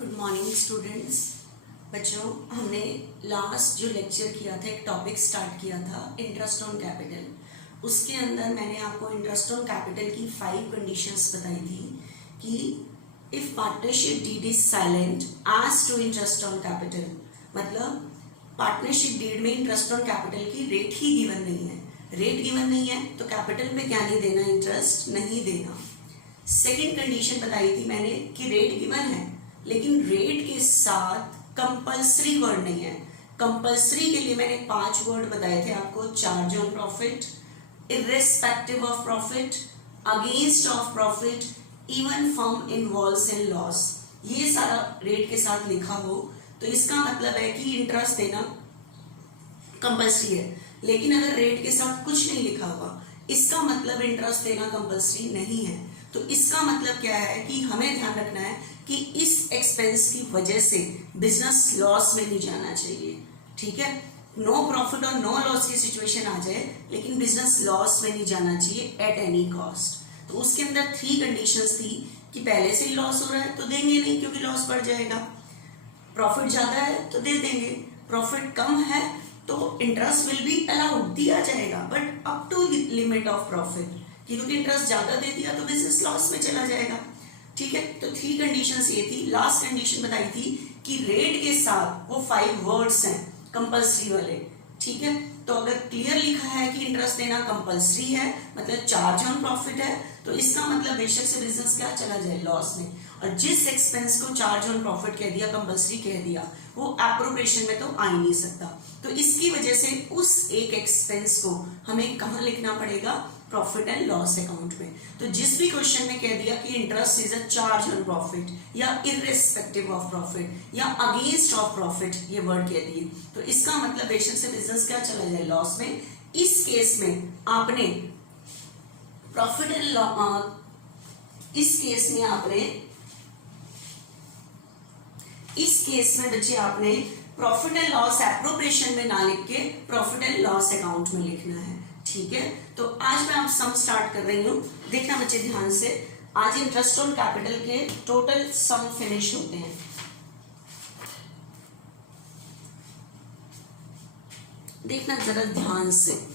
Good morning students. बच्चों, हमने last जो लेक्चर किया था, एक टॉपिक स्टार्ट किया था इंटरेस्ट ऑन कैपिटल। उसके अंदर मैंने आपको इंटरेस्ट ऑन कैपिटल की 5 कंडीशंस बताई थी कि if partnership deed is silent as to interest on capital, मतलब पार्टनरशिप डीड में इंटरेस्ट ऑन कैपिटल की रेट ही गिवन नहीं है। रेट गिवन नहीं है तो कैपिटल पे क्या नहीं देना, इंटरेस्ट नहीं देना। सेकेंड कंडीशन बताई थी मैंने कि रेट गिवन है लेकिन रेट के साथ कंपल्सरी वर्ड नहीं है। कंपल्सरी के लिए मैंने 5 वर्ड बताए थे आपको: charge on profit, irrespective of profit, against of profit, even firm involves in loss. ये सारा रेट के साथ लिखा हो तो इसका मतलब है कि इंटरेस्ट देना कंपल्सरी है। लेकिन अगर रेट के साथ कुछ नहीं लिखा हुआ, इसका मतलब इंटरेस्ट देना कंपल्सरी नहीं है। तो इसका मतलब क्या है कि हमें ध्यान रखना है कि इस एक्सपेंस की वजह से बिजनेस लॉस में नहीं जाना चाहिए। ठीक है, नो प्रॉफिट और नो लॉस की सिचुएशन आ जाए लेकिन बिजनेस लॉस में नहीं जाना चाहिए एट एनी कॉस्ट। तो उसके अंदर 3 कंडीशंस थी कि पहले से ही लॉस हो रहा है तो देंगे नहीं क्योंकि लॉस बढ़ जाएगा, प्रॉफिट ज्यादा है तो दे देंगे, प्रॉफिट कम है तो इंटरेस्ट विल बी अलाउड, दिया जाएगा but up to limit of profit, क्योंकि इंटरेस्ट ज्यादा दे दिया तो बिजनेस लॉस में चला जाएगा। ठीक है, तो 3 कंडीशंस ये थी। लास्ट कंडीशन बताई थी कि रेट के साथ वो 5 वर्ड्स हैं कंपल्सरी वाले। ठीक है, तो अगर क्लियर लिखा है कि इंटरेस्ट देना कंपल्सरी है, मतलब चार्ज ऑन प्रॉफिट है, तो इसका मतलब बेशक से बिजनेस क्या चला जाए, लॉस में। और जिस एक्सपेंस को चार्ज ऑन प्रॉफिट कह दिया, कंपल्सरी कह दिया, वो एप्रोप्रिएशन में तो आ ही नहीं सकता। तो इसकी वजह से उस एक एक्सपेंस को हमें कहाँ लिखना पड़ेगा, प्रॉफिट एंड लॉस अकाउंट में। तो जिस भी क्वेश्चन में कह दिया कि interest is a charge on profit या इर्रेस्पेक्टिव ऑफ प्रॉफिट या अगेंस्ट ऑफ प्रॉफिट, ये वर्ड कह दिए, तो इसका मतलब बेशक से बिजनेस क्या चला जाए, लॉस में। इस केस में आपने प्रॉफिट एंड इस केस में बच्चे आपने प्रॉफिट एंड लॉस एप्रोप्रिएशन में ना लिख के प्रॉफिट एंड लॉस अकाउंट में लिखना है। ठीक है, तो आज मैं आप सम स्टार्ट कर रही हूं, देखना बच्चे ध्यान से। आज इंटरेस्ट ऑन कैपिटल के टोटल सम फिनिश होते हैं। देखना जरा ध्यान से।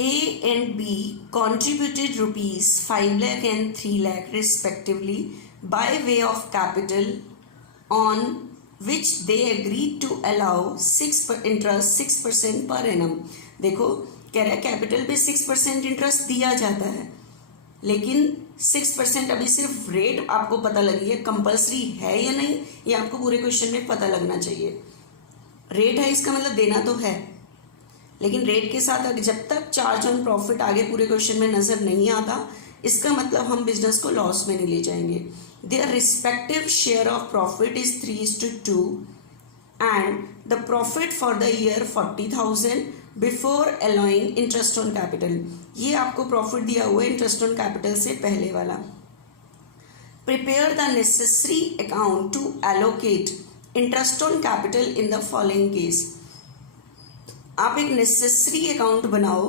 A and B contributed rupees 5 lakh and 3 lakh respectively by way of capital, on which they agreed to allow interest 6% per annum। देखो कह रहा है कैपिटल पे 6% इंटरेस्ट दिया जाता है, लेकिन 6% अभी सिर्फ रेट आपको पता लगी है, कंपल्सरी है या नहीं ये आपको पूरे क्वेश्चन में पता लगना चाहिए। रेट है इसका मतलब देना तो है, लेकिन रेट के साथ जब तक चार्ज ऑन प्रॉफिट आगे पूरे क्वेश्चन में नजर नहीं आता, इसका मतलब हम बिजनेस को लॉस में नहीं ले जाएंगे। Their respective share of profit is 3:2 and the profit for the year 40,000 before allowing interest on capital. ये आपको प्रॉफिट दिया हुआ है इंटरेस्ट ऑन कैपिटल से पहले वाला। Prepare the necessary account to allocate interest on capital in the following case. आप एक नेसेसरी अकाउंट बनाओ,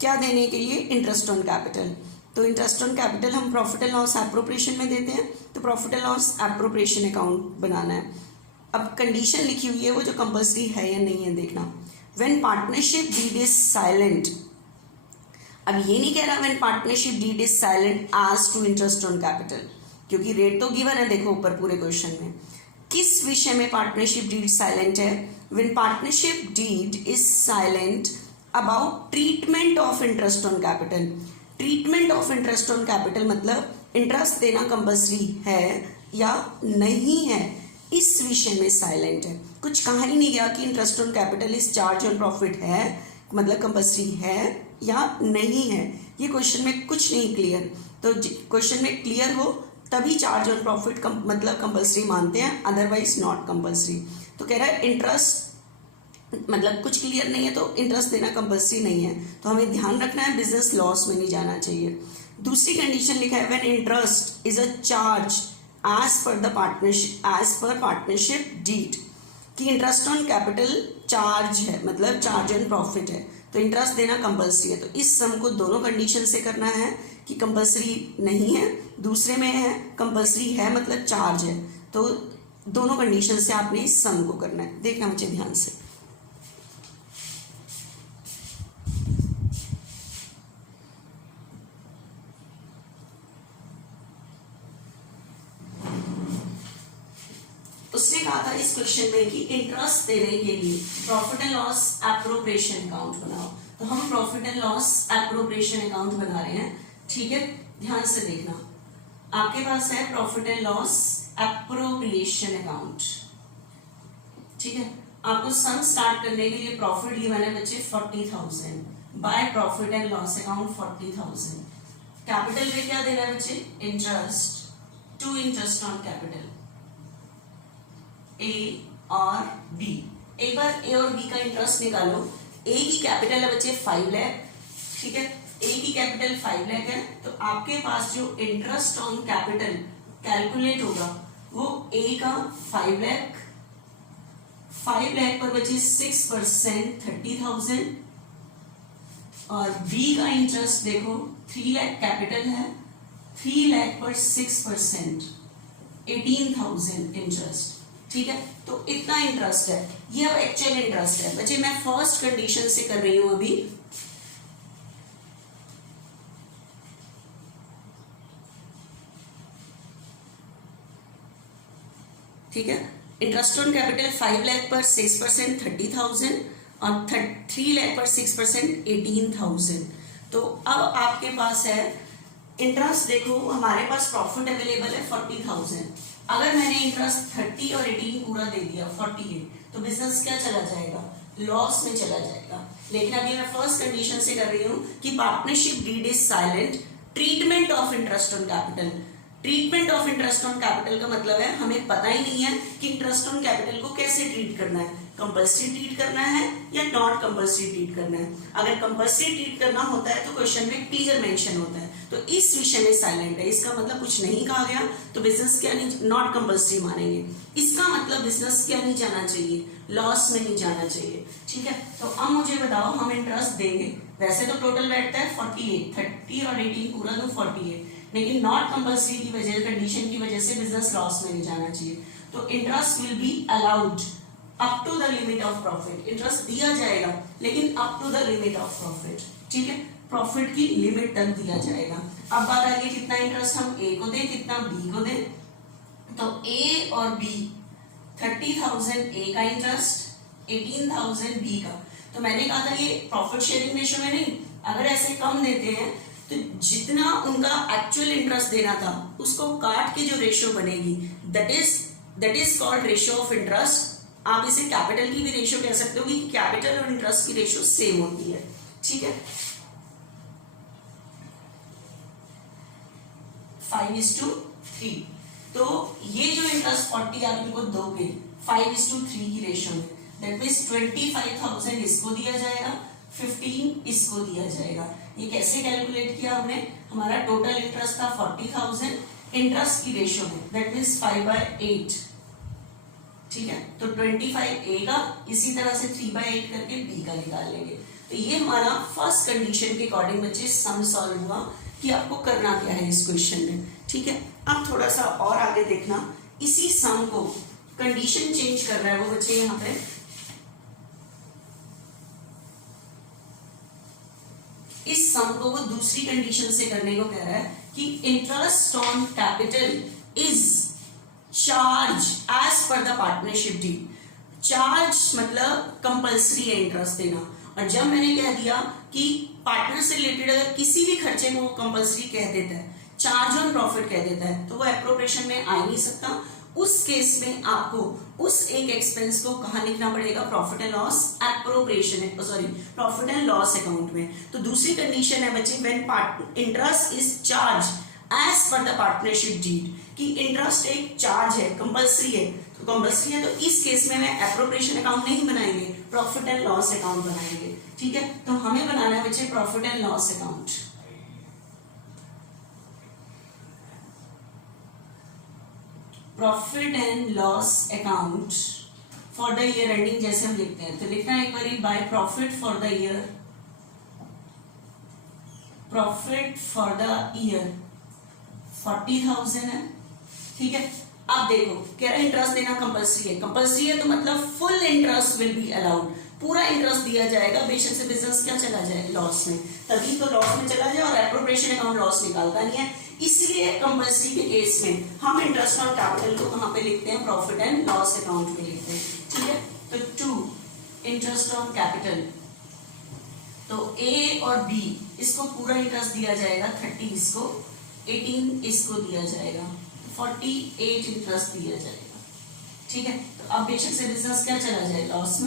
क्या देने के लिए, इंटरेस्ट ऑन कैपिटल। तो इंटरेस्ट ऑन कैपिटल हम प्रॉफिट एंड लॉस एप्रोप्रिएशन में देते हैं, तो profit and loss appropriation account बनाना है। अब कंडीशन लिखी हुई है वो जो कंपल्सरी है या नहीं है देखना। When partnership deed is silent, अब ये नहीं कह रहा when partnership deed is silent as to interest on capital, क्योंकि रेट तो गिवन है देखो ऊपर पूरे क्वेश्चन में। किस विषय में पार्टनरशिप डीड साइलेंट है, when partnership deed is silent about treatment of interest on capital। treatment of interest on capital मतलब इंटरेस्ट देना कंपल्सरी है या नहीं है, इस विषय में साइलेंट है। कुछ कहा ही नहीं गया कि इंटरेस्ट ऑन कैपिटल इस चार्ज ऑन प्रॉफिट है, मतलब कंपल्सरी है या नहीं है, ये क्वेश्चन में कुछ नहीं क्लियर। तो क्वेश्चन में क्लियर हो तभी चार्ज ऑन प्रॉफिट मतलब कंपल्सरी मानते हैं, अदरवाइज नॉट कंपल्सरी। तो कह रहा है इंटरेस्ट मतलब कुछ क्लियर नहीं है तो इंटरेस्ट देना कंपल्सरी नहीं है, तो हमें ध्यान रखना है बिजनेस लॉस में नहीं जाना चाहिए। दूसरी कंडीशन लिखा है when interest is a charge as per partnership deed। कि इंटरेस्ट ऑन कैपिटल चार्ज है, मतलब चार्ज एंड प्रॉफिट है, तो इंटरेस्ट देना कंपलसरी है। तो इस सम को दोनों कंडीशन से करना है कि कंपलसरी नहीं है, दूसरे में है कंपलसरी है मतलब चार्ज है। तो दोनों कंडीशन से आपने इस सम को करना है। देखना मुझे ध्यान से। उसने कहा था इस क्वेश्चन में कि इंटरेस्ट देने के लिए profit and loss appropriation account बनाओ। तो हम profit and loss appropriation account बना रहे हैं, ठीक है। ध्यान से देखना, आपके पास है profit and loss appropriation account, ठीक है। आपको सम स्टार्ट करने के लिए प्रॉफिट गिवन है बच्चे 40,000 by profit and loss account 40,000। Capital में क्या देना है बच्चे? Interest to interest on capital A और बी। एक बार ए और बी का इंटरेस्ट निकालो। ए की कैपिटल है बच्चे 5 लाख, ठीक है। ए की कैपिटल 5 लाख है, तो आपके पास जो इंटरेस्ट ऑन कैपिटल कैलकुलेट होगा वो ए का 5 लाख, 5 लाख पर बचे 6% 30,000, और बी का इंटरेस्ट देखो 3 लाख कैपिटल है, 3 लाख पर 6% 18,000 इंटरेस्ट, ठीक है। तो इतना इंटरेस्ट है, ये अब एक्चुअल इंटरेस्ट है बच्चे। मैं फर्स्ट कंडीशन से कर रही हूं अभी, ठीक है। इंटरेस्ट ऑन कैपिटल 5 लाख पर 6% 30,000 और 3 लाख पर 6% 18,000। तो अब आपके पास है इंटरेस्ट, देखो हमारे पास प्रॉफिट अवेलेबल है 40,000। अगर मैंने इंटरेस्ट 30 और 18 पूरा दे दिया 48, तो बिजनेस क्या चला जाएगा? लॉस में चला जाएगा। लेकिन अभी मैं फर्स्ट कंडीशन से कर रही हूं कि partnership deed is silent treatment of interest on capital. Treatment of interest on capital का मतलब है हमें पता ही नहीं है कि इंटरेस्ट ऑन कैपिटल को कैसे ट्रीट करना है, कंपल्सरी ट्रीट करना है या नॉट कंपल्सरी ट्रीट करना है। अगर कंपल्सरी ट्रीट करना होता है तो क्वेश्चन में क्लियर मेंशन होता है, तो इस विषय में साइलेंट है, इसका मतलब कुछ नहीं कहा गया, तो बिजनेस क्या नहीं, नॉट कंपल्सरी मानेंगे। इसका मतलब बिजनेस क्या नहीं जाना चाहिए, लॉस में नहीं जाना चाहिए, ठीक है। तो अब मुझे बताओ हम इंटरेस्ट देंगे, वैसे तो टोटल बैठता है 48, 30 और 18 पूरा तो 48, लेकिन नॉट कंपल्सरी की वजह, कंडीशन की वजह से बिजनेस लॉस में नहीं जाना चाहिए। तो interest will be allowed up to the limit of profit. Interest दिया जाएगा लेकिन up to the limit of profit, ठीक है। प्रॉफिट की लिमिट तक दिया जाएगा। अब बात आ गई कितना इंटरेस्ट हम ए को दें, कितना बी को दें। तो ए और बी 30,000 ए का इंटरेस्ट, 18,000 बी का। तो मैंने कहा था ये प्रॉफिट शेयरिंग रेशो में नहीं, अगर ऐसे कम देते हैं तो जितना उनका एक्चुअल इंटरेस्ट देना था उसको काट के जो रेशो बनेगी that is called ratio of interest. आप इसे कैपिटल की भी रेशो कह सकते हो कि कैपिटल और इंटरेस्ट की रेशो सेम होती है, ठीक है। 5:3। तो ये जो इंटरेस्ट 40 आप इनको दोगे 5:3 की रेशो में, दैट मीन्स 25,000 इसको दिया जाएगा, 15 इसको दिया जाएगा। ये कैसे कैलकुलेट किया हमने? हमारा टोटल इंटरेस्ट था 40,000, इंटरेस्ट की रेशो में दैट मीन्स 5/8, ठीक है। तो 25 ए का, इसी तरह से 3/8 करके बी का निकाल लेंगे। तो ये हमारा फर्स्ट कंडीशन के अकॉर्डिंग बच्चे सम सॉल्व हुआ कि आपको करना क्या है इस क्वेश्चन में, ठीक है। अब थोड़ा सा और आगे देखना, इसी सम को कंडीशन चेंज कर रहा है वो बच्चे यहाँ पे, इस सम को वो दूसरी कंडीशन से करने को कह रहा है कि interest on capital is charge as per the partnership deed. Charge मतलब कंपल्सरी है इंटरेस्ट देना, और जब मैंने कह दिया कि पार्टनर से रिलेटेड अगर किसी भी खर्चे को वो कंपल्सरी कह देता है, चार्ज ऑन प्रॉफिट कह देता है, तो वो एप्रोप्रिएशन में आ ही नहीं सकता। उस केस में आपको उस एक एक्सपेंस को कहाँ लिखना पड़ेगा? Profit and loss appropriation, sorry profit and loss account में। तो दूसरी कंडीशन है बच्चे when interest is charge as per the partnership deed, कि इंटरेस्ट एक चार्ज है, कंपल्सरी है, तो कंपल्सरी है, तो इस केस में मैं एप्रोप्रिएशन अकाउंट नहीं बनाएंगे, प्रॉफिट एंड लॉस अकाउंट बनाएंगे, ठीक है। तो हमें बनाना है बच्चे profit and loss account. Profit and loss account for the year ending जैसे हम लिखते हैं, तो लिखना है एक बारी by profit for the year, profit for the year 40,000 है, ठीक है। अब देखो कह रहा है इंटरेस्ट देना कंपलसरी है, कंपलसरी है तो मतलब full interest will be allowed, पूरा इंटरेस्ट दिया जाएगा, बेशक से बिजनेस क्या चला जाए लॉस में, तभी तो लॉस में चला जाए और एप्रोप्रिएशन अकाउंट लॉस निकालता नहीं है। इसलिए कंपलसरी के केस में हम इंटरेस्ट ऑन कैपिटल को कहां पे लिखते हैं, प्रॉफिट एंड लॉस अकाउंट में लिखते हैं, ठीक है। तो 2 इंटरेस्ट ऑन कैपिटल, तो ए और बी इसको पूरा इंटरेस्ट दिया जाएगा 30, इसको 18, इसको दिया जाएगा 48 इंटरेस्ट दिया जाएगा, ठीक है। तो अब बेशक से बिजनेस क्या चला जाए लॉस में,